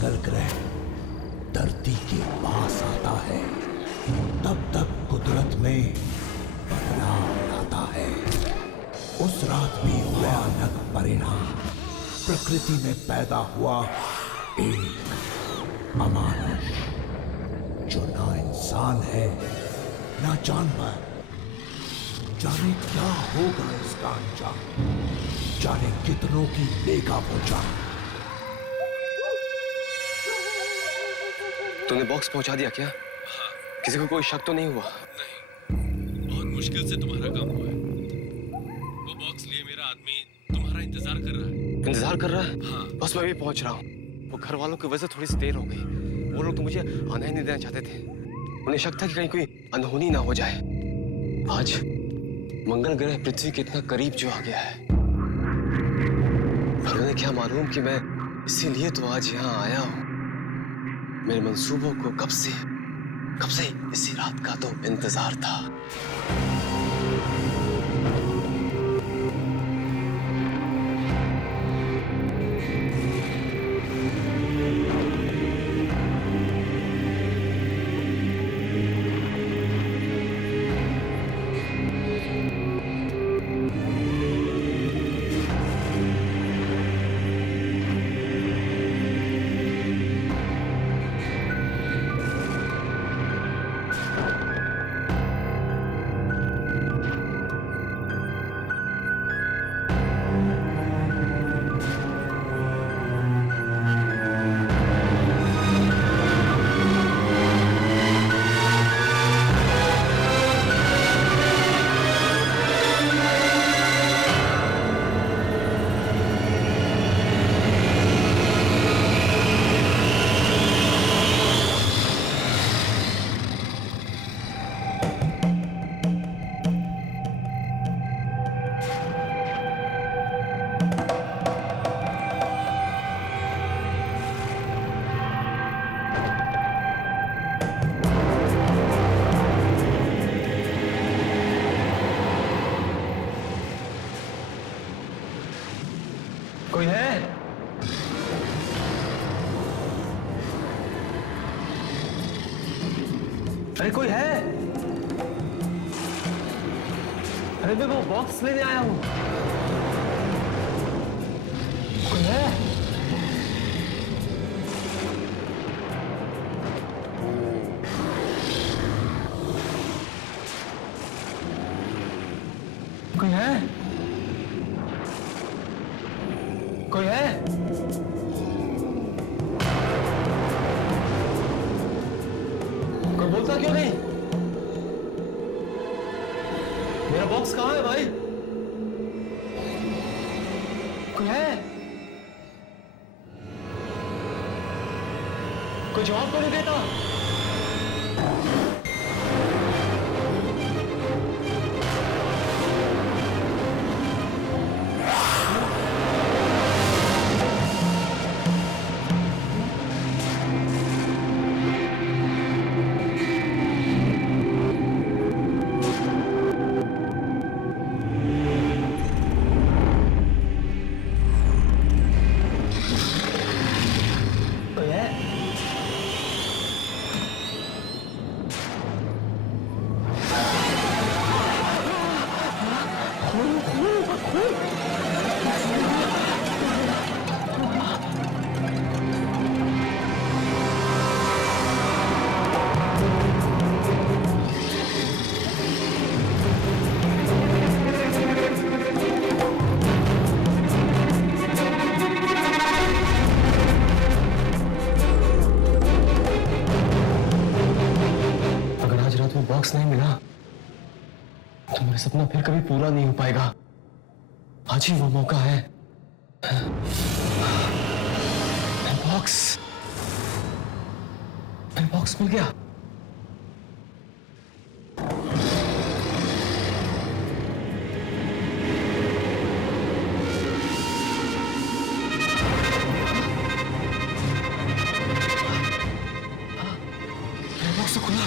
मंगल ग्रह धरती के पास आता है तब तक कुदरत में बदलाव आता है। उस रात भी भयानक परिणाम। प्रकृति में पैदा हुआ एक अमानुष जो ना इंसान है ना जानवर। जाने क्या होगा इसका अंजाम, जाने कितनों की लेगा वो जान। तूने बॉक्स पहुंचा दिया क्या? हाँ। किसी को कोई शक तो नहीं हुआ? नहीं, बहुत मुश्किल से तुम्हारा काम हुआ है। वो बॉक्स लिए मेरा आदमी तुम्हारा इंतजार कर रहा है। इंतजार कर रहा है? हाँ। बस मैं भी पहुंच रहा हूँ। वो घर वालों की वजह से थोड़ी सी देर हो गई। वो लोग तो मुझे आने ही नहीं देना चाहते थे। उन्हें शक था कि कहीं कोई अनहोनी ना हो जाए। आज मंगल ग्रह पृथ्वी के इतना करीब जो आ गया है, पर उन्हें क्या मालूम कि मैं इसीलिए तो आज यहाँ आया हूँ। मेरे मंसूबों को कब से इसी रात का तो इंतजार था। कोई है? अरे कोई है? अरे मैं वो बॉक्स लेने आया हूं। कोई है? कोई है? कोई है? कोई बोलता क्यों नहीं? मेरा बॉक्स कहां है भाई? कोई है? कोई जवाब तो नहीं देता? बॉक्स नहीं मिला तो मेरा सपना फिर कभी पूरा नहीं हो पाएगा। आज ही वो मौका है। बॉक्स मिल गया। बॉक्स तो खुला।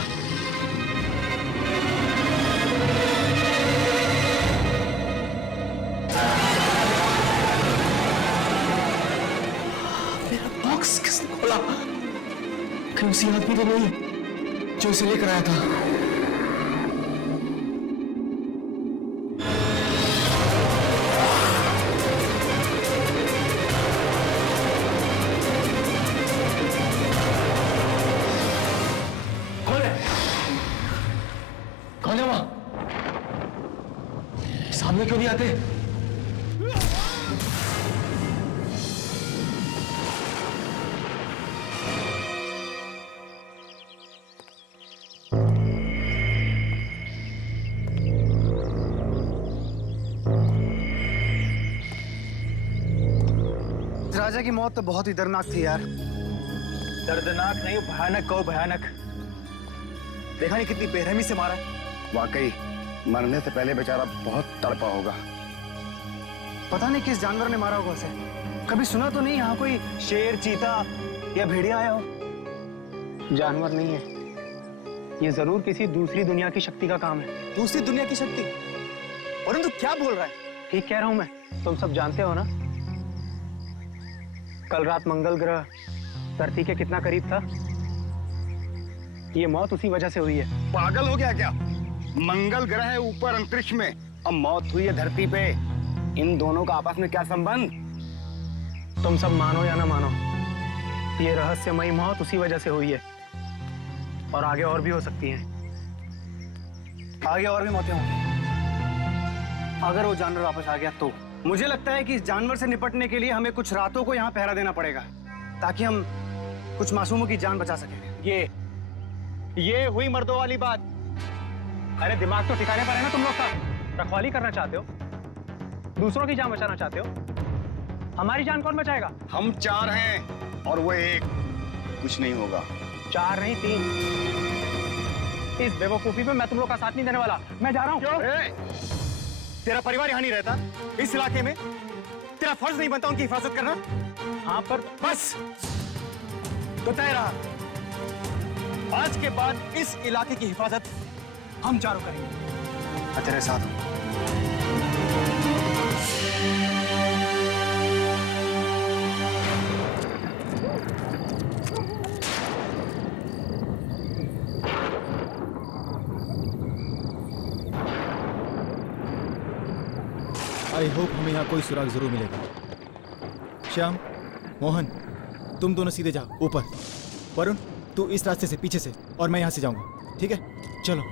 मेरा बॉक्स बॉक्स किसने खोला? कहीं उसी आदमी तो नहीं जो इसे लेकर आया था? कौन है वहां? सामने क्यों नहीं आते? राजा की मौत तो बहुत ही दर्दनाक थी यार। दर्दनाक नहीं, भयानक कहो भयानक। देखा नहीं कितनी बेरहमी से मारा। वाकई मरने से पहले बेचारा बहुत तड़पा होगा। पता नहीं किस जानवर ने मारा होगा उसे। कभी सुना तो नहीं यहाँ कोई शेर, चीता या भेड़िया आया हो? जानवर नहीं है, ये जरूर किसी दूसरी दुनिया की शक्ति का काम है। दूसरी दुनिया की शक्ति? परंतु क्या बोल रहा है? ठीक कह रहा हूं मैं, तुम सब जानते हो ना, कल रात मंगल ग्रह धरती के कितना करीब था। ये मौत उसी वजह से हुई है। पागल हो गया क्या? मंगल ग्रह है ऊपर अंतरिक्ष में, अब मौत हुई है धरती पे। इन दोनों का आपस में क्या संबंध? तुम सब मानो या ना मानो, ये रहस्यमयी मौत उसी वजह से हुई है। और आगे और भी हो सकती हैं। आगे और भी मौतें होंगी अगर वो जानवर वापस आ गया तो। मुझे लगता है कि इस जानवर से निपटने के लिए हमें कुछ रातों को यहाँ पहरा देना पड़ेगा, ताकि हम कुछ मासूमों की जान बचा सकें। ये हुई मर्दों वाली बात। अरे दिमाग तो ठिकाने पर है ना तुम लोग का। रखवाली करना चाहते हो, दूसरों की जान बचाना चाहते हो। हमारी जान कौन बचाएगा? हम 4 हैं और वो 1। कुछ नहीं होगा। 4 नहीं 3। इस बेवकूफी पे मैं तुम लोग का साथ नहीं देने वाला। मैं जा रहा हूँ। क्यों? तेरा परिवार यहाँ नहीं रहता इस इलाके में? तेरा फर्ज नहीं बनता उनकी हिफाजत करना? हाँ पर बस तो तय रहा, आज के बाद इस इलाके की हिफाजत हम चारों करेंगे। मैं तेरे साथ हूँ। आई होप हमें यहाँ कोई सुराग जरूर मिलेगा। श्याम, मोहन, तुम दोनों सीधे जाओ ऊपर। वरुण, तू इस रास्ते से पीछे से, और मैं यहाँ से जाऊंगा। ठीक है, चलो।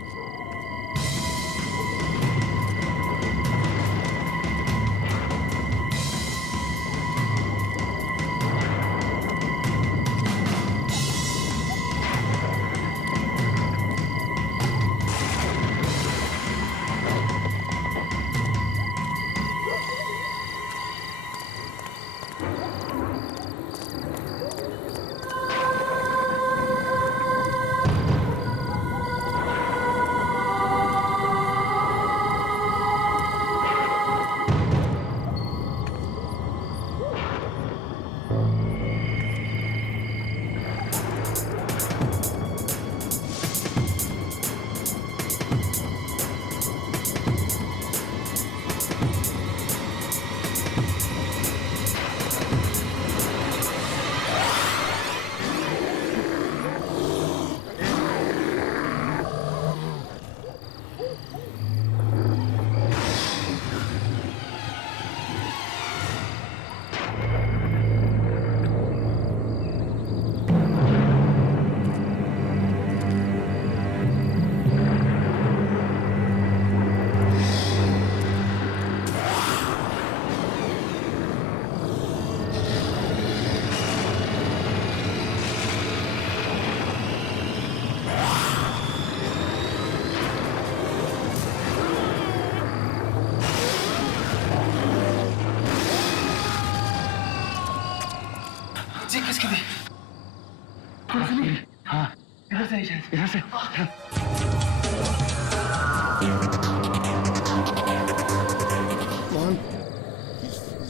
मोहन,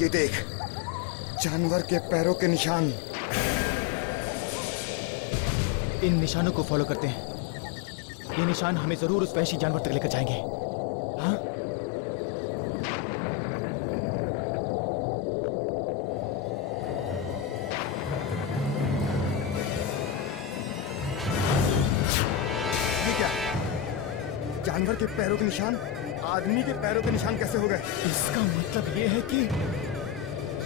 ये देख, जानवर के पैरों के निशान। इन निशानों को फॉलो करते हैं। ये निशान हमें जरूर उस वहशी जानवर तक लेकर जाएंगे। हाँ? जानवर के पैरों के निशान आदमी के पैरों के निशान कैसे हो गए? इसका मतलब ये है कि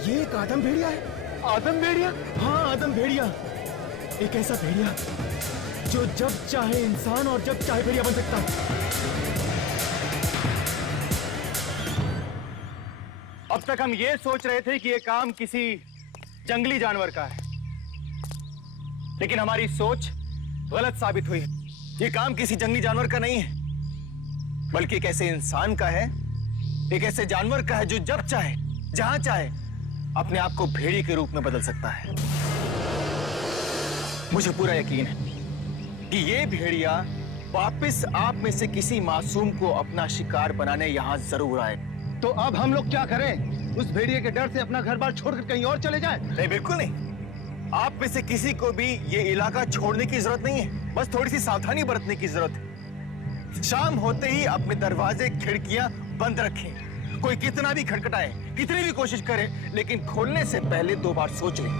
ये एक आदम भेड़िया है। आदम भेड़िया? हाँ, आदम भेड़िया। एक ऐसा भेड़िया जो जब चाहे इंसान और जब चाहे भेड़िया बन सकता है। अब तक हम ये सोच रहे थे कि ये काम किसी जंगली जानवर का है, लेकिन हमारी सोच गलत साबित हुई। ये काम किसी जंगली जानवर का नहीं है, बल्कि एक ऐसे इंसान का है, एक ऐसे जानवर का है जो जब चाहे जहां चाहे अपने आप को भेड़िए के रूप में बदल सकता है। मुझे पूरा यकीन है कि ये भेड़िया वापस आप में से किसी मासूम को अपना शिकार बनाने यहां जरूर आए। तो अब हम लोग क्या करें? उस भेड़िए के डर से अपना घर बार छोड़कर कहीं और चले जाएं? नहीं, बिल्कुल नहीं। आप में से किसी को भी ये इलाका छोड़ने की जरूरत नहीं है, बस थोड़ी सी सावधानी बरतने की जरूरत है। शाम होते ही अपने दरवाजे खिड़कियां बंद रखें। कोई कितना भी खटखटाए, कितनी भी कोशिश करे, लेकिन खोलने से पहले 2 बार सोच लें।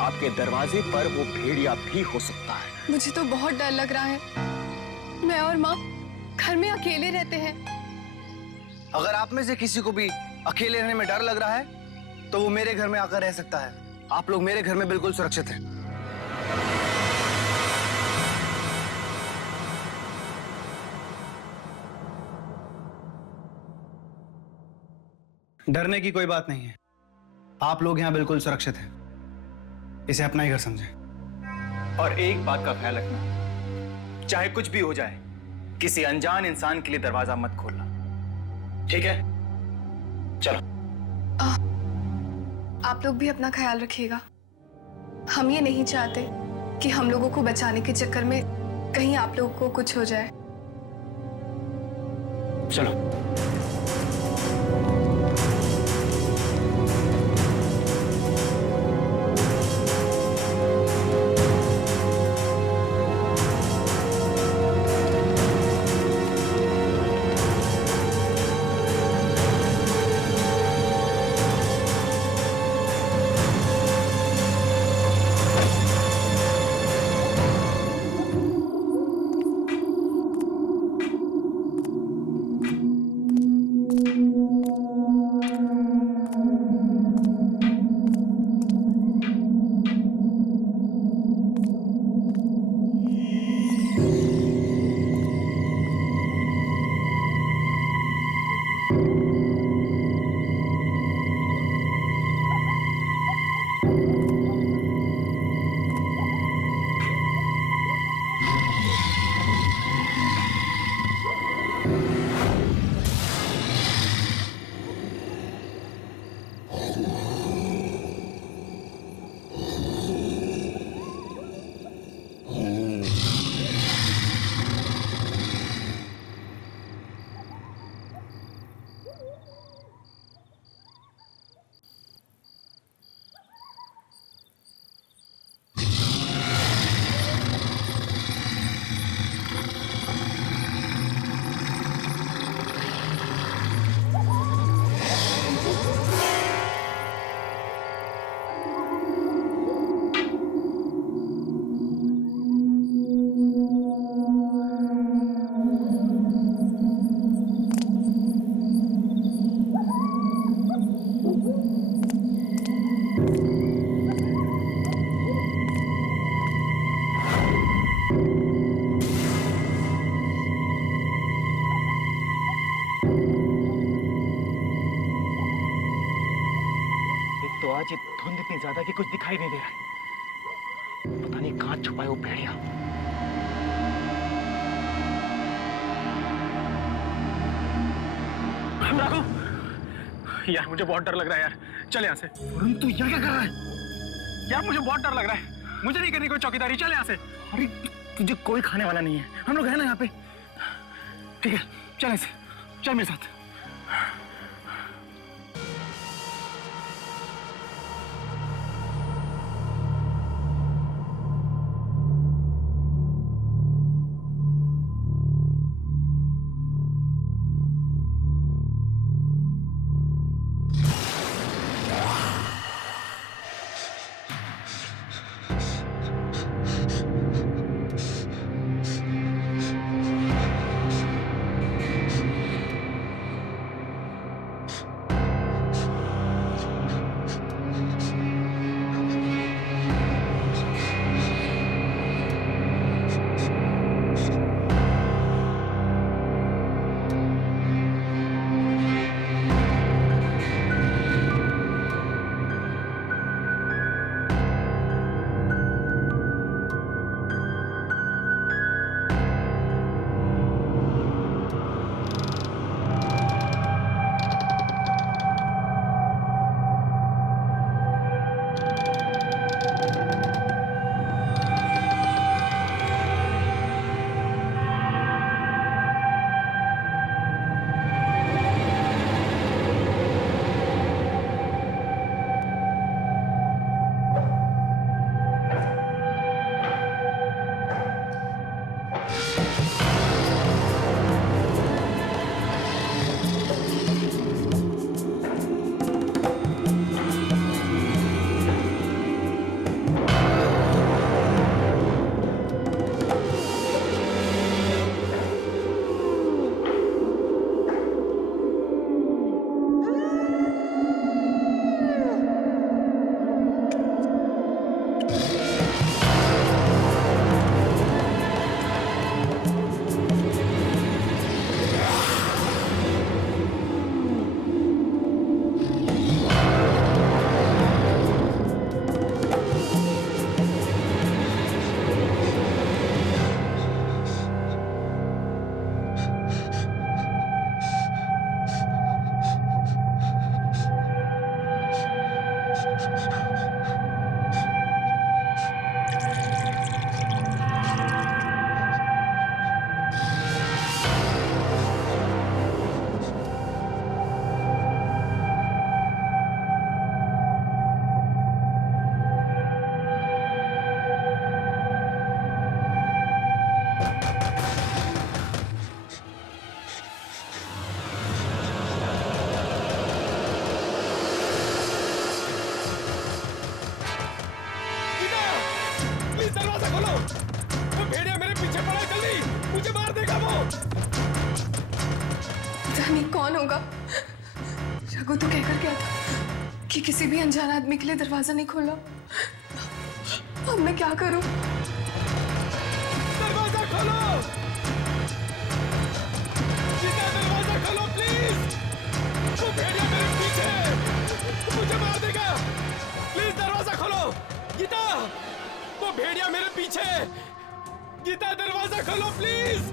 आपके दरवाजे पर वो भेड़िया भी हो सकता है। मुझे तो बहुत डर लग रहा है। मैं और माँ घर में अकेले रहते हैं। अगर आप में से किसी को भी अकेले रहने में डर लग रहा है तो वो मेरे घर में आकर रह सकता है। आप लोग मेरे घर में बिल्कुल सुरक्षित हैं। डरने की कोई बात नहीं है। आप लोग यहां बिल्कुल सुरक्षित हैं। इसे अपना ही घर समझें। और एक बात का ख्याल रखना, चाहे कुछ भी हो जाए, किसी अनजान इंसान के लिए दरवाजा मत खोलना, ठीक है? चलो। आप लोग भी अपना ख्याल रखिएगा। हम ये नहीं चाहते कि हम लोगों को बचाने के चक्कर में कहीं आप लोगों को कुछ हो जाए। चलो। आज ये धुंध इतनी ज्यादा कि कुछ दिखाई नहीं दे रहा है। पता नहीं कहां छुपा है वो भेड़िया। राघव, यार मुझे बहुत डर लग रहा है यार। चल यहाँ से। वरुण, तू यहाँ क्या कर रहा है? यार मुझे बहुत डर लग रहा है। मुझे नहीं करनी कोई चौकीदारी। चल यहाँ से। अरे तुझे कोई खाने वाला नहीं है, हम लोग हैं ना यहाँ पे। ठीक है, चल ऐसे, चल मेरे साथ। दरवाजा खोलो। वो भेड़िया मेरे पीछे पड़ा है, जल्दी, मुझे मार देगा वो। जानी कौन होगा? रघु तो कहकर गया था कि किसी भी अनजान आदमी के लिए दरवाजा नहीं खोलना। अब मैं क्या करूं? दरवाजा खोलो, गीता, दरवाजा खोलो प्लीज। वो भेड़िया मेरे पीछे है, मुझे मार देगा। प्लीज दरवाजा खोलो, गीता, वो भेड़िया मेरे पीछे है। गीता, दरवाजा खोलो प्लीज।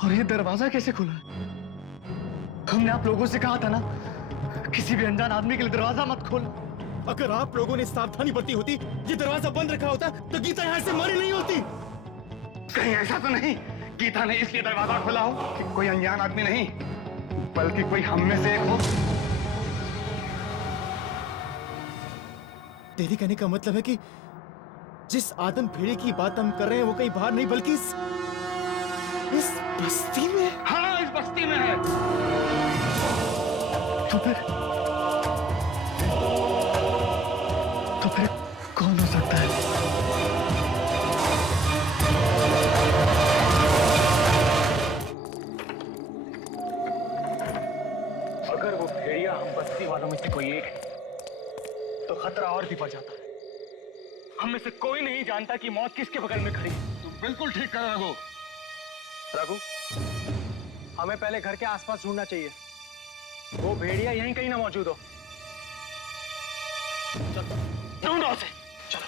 और ये दरवाजा कैसे खुला? हमने आप लोगों से कहा था ना, किसी भी अनजान आदमी के लिए दरवाजा मत खोल। अगर आप लोगों ने सावधानी बरती होती, ये दरवाजा बंद रखा होता, तो गीता यहाँ से मरी नहीं होती। कहीं ऐसा तो नहीं गीता ने इसलिए दरवाजा खोला हो कि कोई अनजान आदमी नहीं, बल्कि कोई हम में से एक हो। तेरी कहने का मतलब है कि जिस आदम भेड़े की बात हम कर रहे हैं वो कहीं बाहर नहीं बल्कि इस बस्ती में। हाँ, इस बस्ती में है। तो फिर कौन हो सकता है? अगर वो भेड़िया हम बस्ती वालों में से कोई एक है, तो खतरा और भी बढ़ जाता है। हम में से कोई नहीं जानता कि मौत किसके बगल में खड़ी है। तुम बिल्कुल ठीक कर रहे हो रघु, हमें पहले घर के आसपास ढूंढना चाहिए। वो भेड़िया यहीं कहीं ना मौजूद हो। चलो ढूंढो उसे। चलो।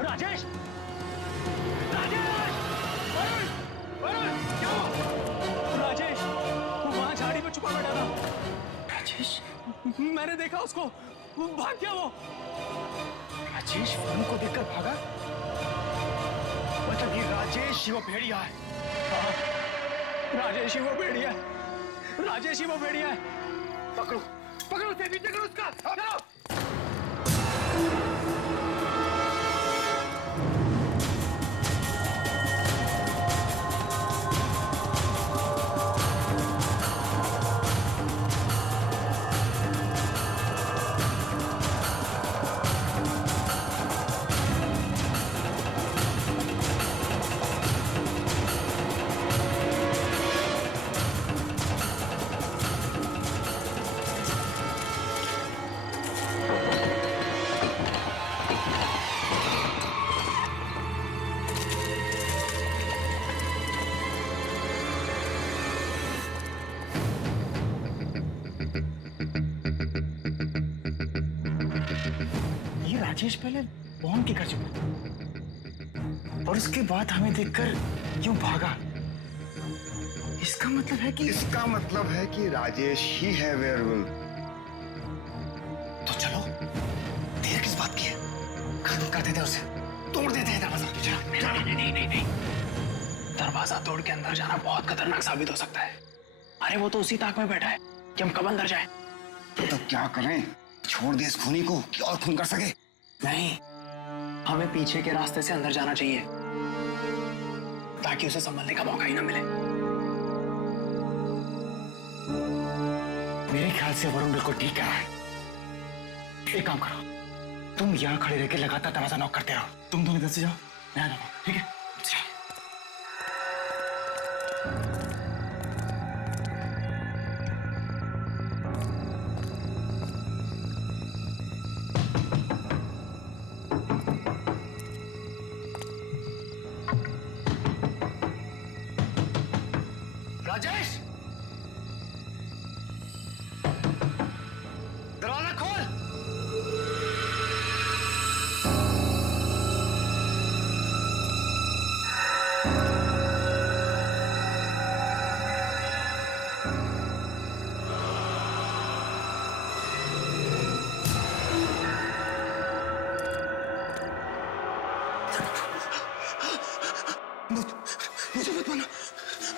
राजेश! राजेश! वरुण! क्या हुआ? राजेश! वो वहां झाड़ी में छुपा बैठा था। राजेश! मैंने देखा उसको। वो भाग गया वो। राजेश वरुण को देखकर भागा? मतलब ये राजेश ही वो भेड़िया है। हाँ, राजेश ही वो भेड़िया है। राजेश ही वो भेड़िया है। पकड़ो, पकड़ो उसे, पीछे करो उसका। चलो। राजेश पहले मोहन के घर चुका और उसके बाद हमें देखकर यूं भागा। इसका मतलब है कि राजेश ही है वेयरवुल्फ। तो चलो, देर किस बात की है? खत्म कर देते उसे, तोड़ देते हैं दरवाजा। नहीं। दरवाजा तोड़ के अंदर जाना बहुत खतरनाक साबित हो सकता है। अरे वो तो उसी ताक में बैठा है कि हम कब अंदर जाएं। तो क्या करें? छोड़ दे इस खूनी को कि और खून कर सके? नहीं, हमें पीछे के रास्ते से अंदर जाना चाहिए ताकि उसे संभलने का मौका ही ना मिले। मेरे ख्याल से वरुण बिल्कुल ठीक कह रहा है। एक काम करो, तुम यहाँ खड़े रह के लगातार दरवाजा नॉक करते रहो। तुम दोनों इधर से जाओ, मैं आ जाऊंगा, ठीक है? राजेश, दरवाजा खोल।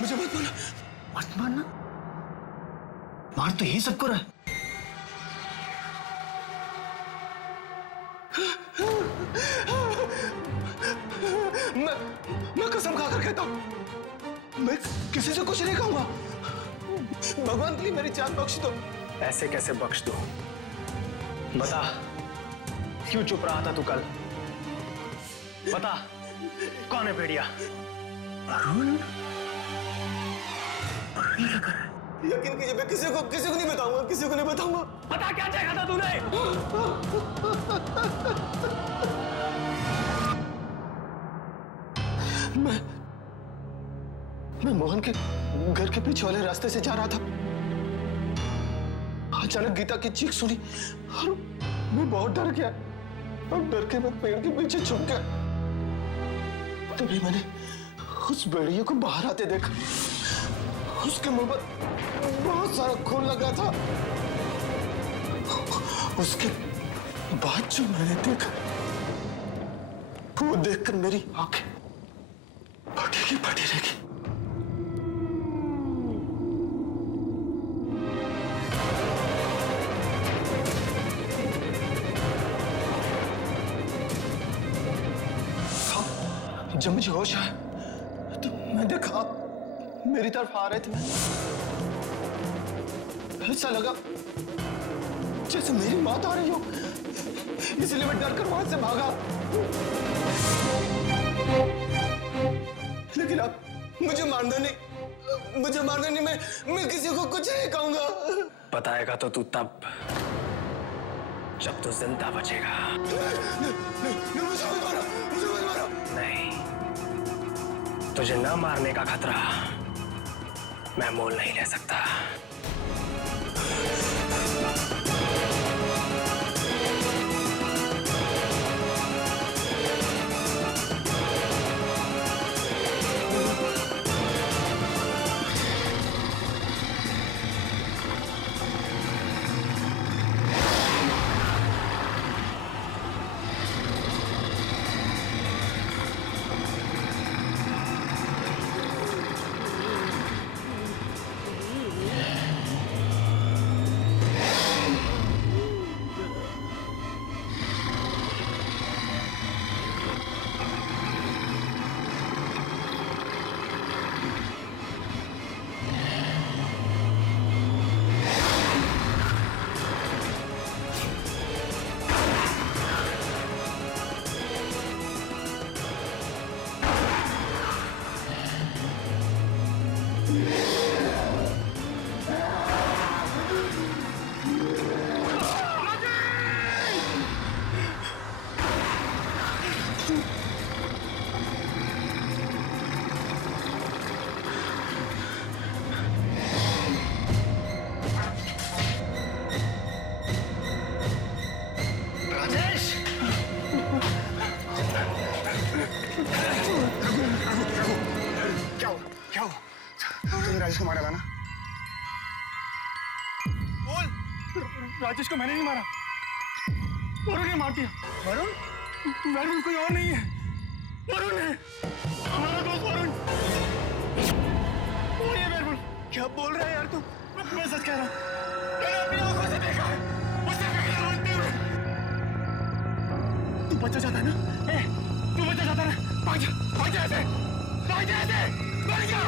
मुझे मत मारना। मत मारना? मार तो यही सबको रहा है। मैं कसम खाकर कहता हूं, मैं किसी से कुछ नहीं कहूंगा। भगवान प्लीज मेरी जान बख्श दो। ऐसे कैसे बख्श दो? बता, क्यों चुप रहा था तू कल? बता, कौन है भेड़िया? अरुण? यकीन कीजिए, मैं किसी को नहीं बताऊंगा, किसी को नहीं बताऊंगा। बता, क्या चाहा था तूने? मैं मोहन के घर के पीछे वाले रास्ते से जा रहा था। अचानक गीता की चीख सुनी मैं बहुत डर गया और डर के मैं पेड़ के पीछे छुप गया। तभी मैंने उस भेड़िए को बाहर आते देखा। उसके मुंह पर बहुत सारा खून लगा था। उसके बाद जो मैंने देखा वो देखकर मेरी आंखें फटी की फटी रह गई। जब मुझे होश आया तो मैं देखा मेरी तरफ आ रहे थे। ऐसा लगा जैसे मेरी मौत आ रही हो, इसलिए मैं डरकर वहां से भागा। लेकिन आप मुझे मारना नहीं, मैं किसी को कुछ नहीं कहूंगा। बताएगा तो तू तब जब तू जिंदा बचेगा। मुझे मत मारो। नहीं, तुझे न मारने का खतरा मैं मोल नहीं ले सकता। राजेश को मारा था ना? बोल। राजेश को मैंने नहीं मारा, वरुण ने मार दिया। वरुण कोई और नहीं है, वरुण है, हमारा दोस्त वरुण। वो ये वरुण। क्या बोल रहा है यार तू? मैं सच कह रहा हूँ, मैंने अपनी आंखों से देखा है उसे पकड़ा रोते हुए। तू बचा जाता है ना? तू बचा जाता है ना? भाग जा ऐसे, भाग जा ऐसे, भाग जा।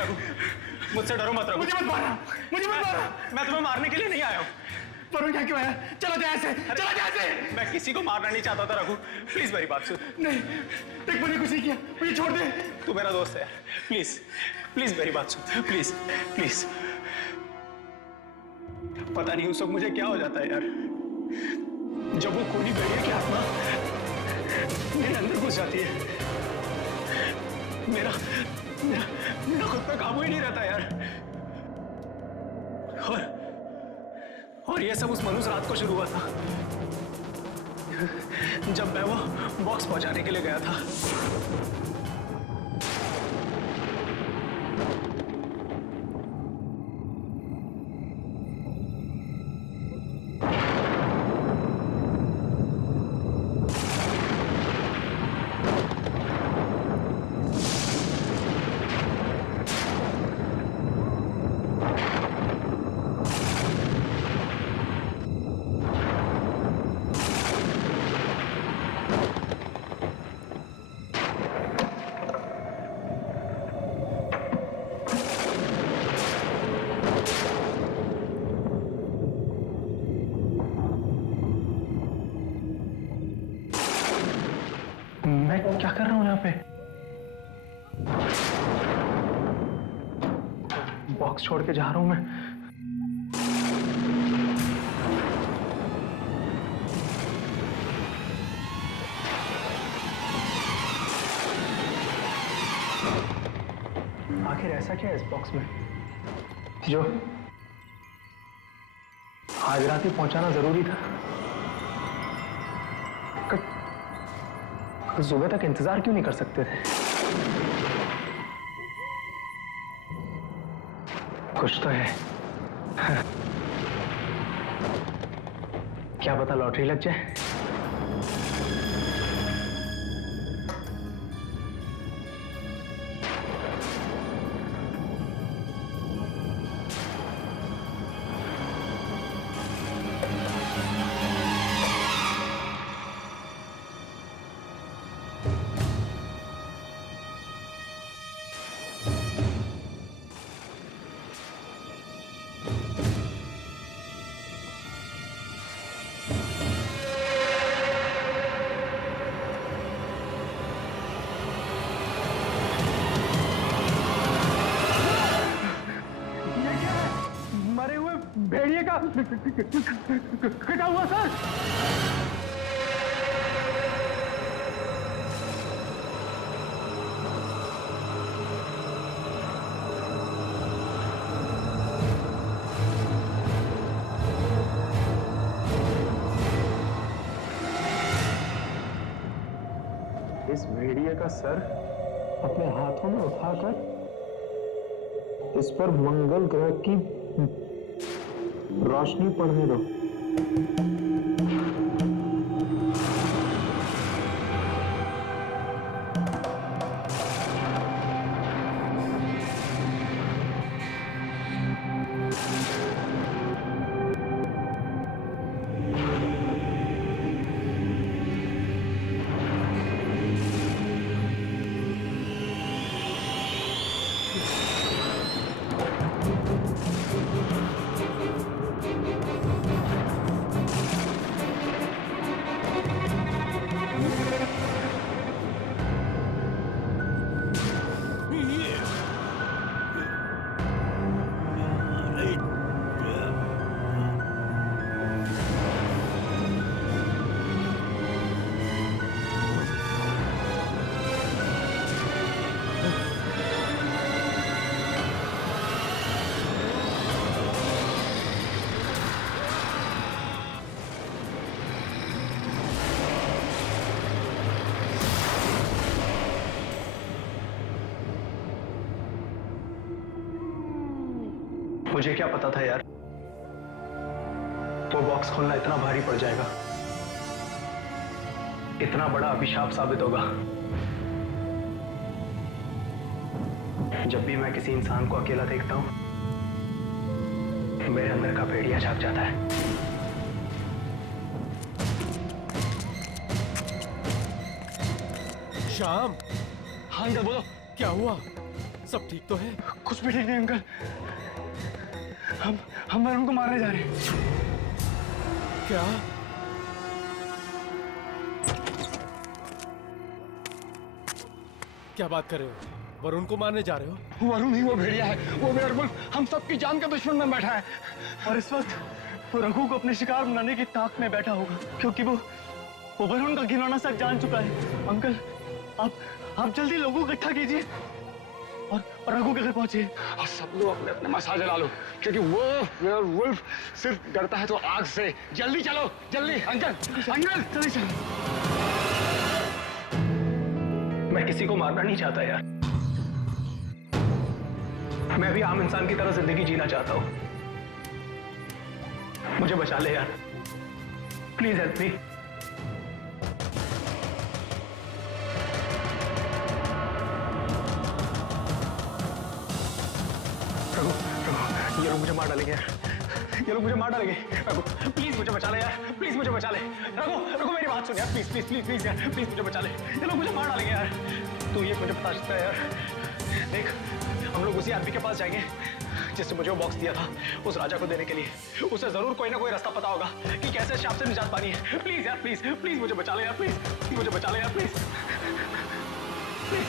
रघु, मुझसे डरो मत रघु। मुझे मत मारना, मुझे मत मारना। मैं तुम्हें मारने के लिए नहीं आया हूँ। वरुण यहाँ क्यों आया? चला जा ऐसे, चला जा ऐसे। मैं किसी को मारना नहीं चाहता था रघु, प्लीज मेरी बात सुन। नहीं, देख मैंने कुछ नहीं किया, मुझे छोड़ दे। तू मेरा दोस्त है, प्लीज प्लीज मेरी बात सुन, प्लीज प्लीज। पता नहीं उस वक्त मुझे क्या हो जाता है यार, जब वो खूनी भेड़िया की आत्मा मेरे अंदर घुस जाती है। मेरा मेरा मेरा खुद पे काबू ही नहीं रहता यार। और ये सब उस मनुष्य रात को शुरू हुआ था, जब मैं वो बॉक्स पहुंचाने के लिए गया था। मैं क्या कर रहा हूं यहाँ पे? बॉक्स छोड़ के जा रहा हूं मैं। आखिर ऐसा क्या है इस बॉक्स में जो आज रात ही पहुंचाना जरूरी था? सुबह तक इंतजार क्यों नहीं कर सकते थे? कुछ तो है। क्या पता लॉटरी लग जाए। भेड़िए का कटा हुआ सर। इस भेड़िए का सर अपने हाथों में उठाकर इस पर मंगल ग्रह की रोशनी पड़ने दो। मुझे क्या पता था यार, वो बॉक्स खोलना इतना भारी पड़ जाएगा, इतना बड़ा अभिशाप साबित होगा। जब भी मैं किसी इंसान को अकेला देखता हूं, मेरे अंदर का भेड़िया जाग जाता है। श्याम, हाँ अंकल बोलो। क्या हुआ? सब ठीक तो है? कुछ भी ठीक नहीं अंकल। हम वरुण को मारने जा रहे हैं। क्या? क्या बात कर रहे हो? वरुण को मारने जा रहे हो? वरुण ही वो भेड़िया है, वो वेयरवुल्फ हम सबकी जान का दुश्मन बन बैठा है। और इस वक्त वो रघु को अपने शिकार बनाने की ताक में बैठा होगा, क्योंकि वो वरुण का घिनौना सच जान चुका है। अंकल आप जल्दी लोगों को इकट्ठा कीजिए और रघु के घर पहुंचिए। और सब लोग अपने अपने मसाज ला लो, क्योंकि वो वेयरवुल्फ सिर्फ डरता है तो आग से। जल्दी चलो, जल्दी। अंकल जल्दी चलो। मैं किसी को मारना नहीं चाहता यार। मैं भी आम इंसान की तरह जिंदगी जीना चाहता हूं। मुझे बचा ले यार, प्लीज हेल्प मी। ये लोग मुझे मार डालेंगे यार, ये लोग मुझे मार डालेंगे। रघु प्लीज मुझे बचा ले यार, प्लीज मुझे बचा ले। रघु मेरी बात सुन यार, प्लीज प्लीज प्लीज प्लीज यार, प्लीज मुझे बचा ले। ये लोग मुझे मार डालेंगे यार। तू ये मुझे बता सकता है यार। देख, हम लोग उसी आदमी के पास जाएंगे जिसने मुझे वो बॉक्स दिया था उस राजा को देने के लिए। उसे जरूर कोई ना कोई रास्ता पता होगा कि कैसे शाप से निजात पानी है। प्लीज यार, प्लीज प्लीज मुझे बचा ले यार, प्लीज मुझे बचा ले यार, प्लीज प्लीज।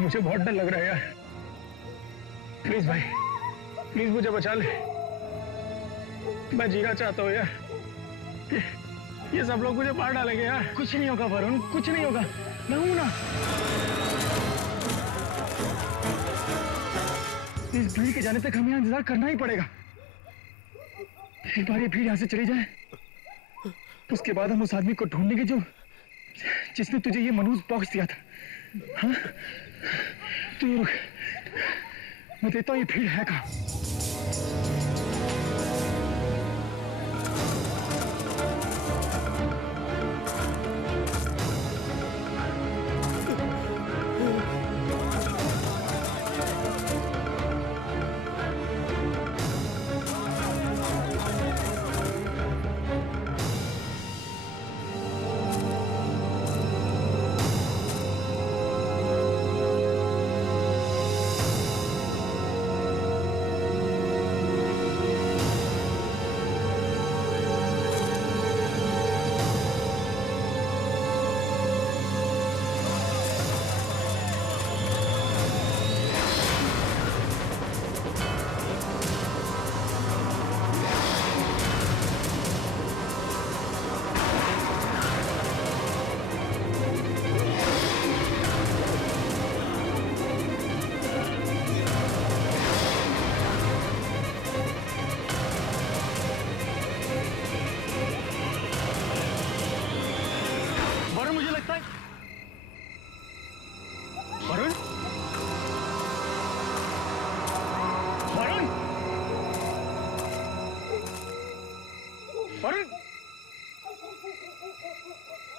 मुझे बहुत डर लग रहा है यार। प्लीज भाई, प्लीज मुझे बचा ले। मैं जीना चाहता हूँ यार। ये सब लोग मुझे मार डालेंगे यार। कुछ नहीं होगा वरुण, कुछ नहीं होगा, मैं हूं ना। इस भीड़ के जाने तक हमें इंतजार करना ही पड़ेगा। एक बार ये भीड़ यहाँ से चली जाए, उसके बाद हम उस आदमी को ढूंढेंगे जिसने तुझे ये मनहूस बॉक्स दिया था। हाँ? तो ये रुक, मैं देता हूँ ये भीड़ है कहाँ।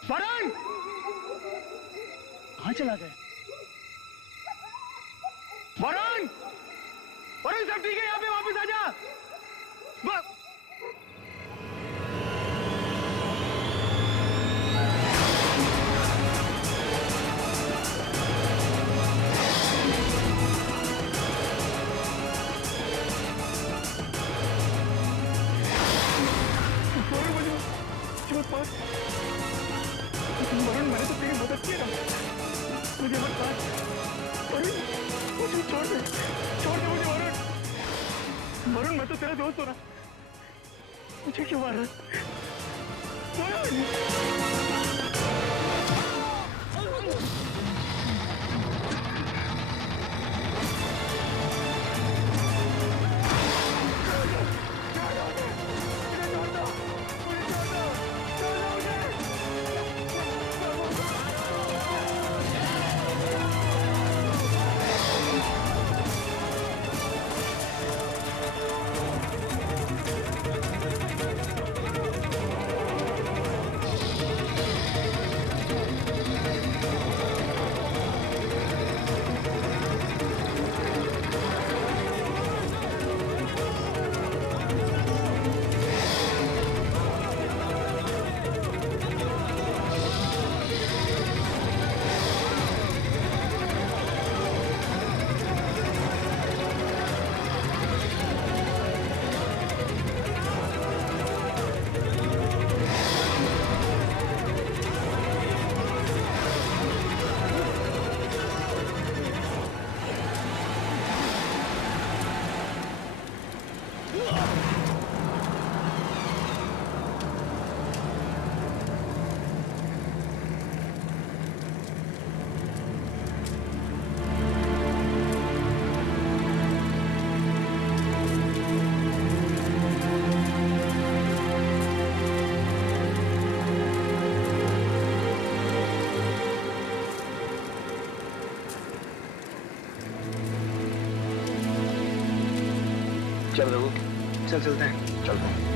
वरुण कहाँ चला गया? वरुण, वरुण सब ठीक है? यहाँ पे वापस आ जा। वरुण, मैंने तो तेरी मदद की ना, मुझे मत मार। वरुण, मुझे छोड़ दे मुझे वरुण। वरुण, मैं तो तेरा दोस्त हूँ ना, मुझे क्यों मार रहा है? वरुण! चल रघु, चल चलते हैं। चलते हैं।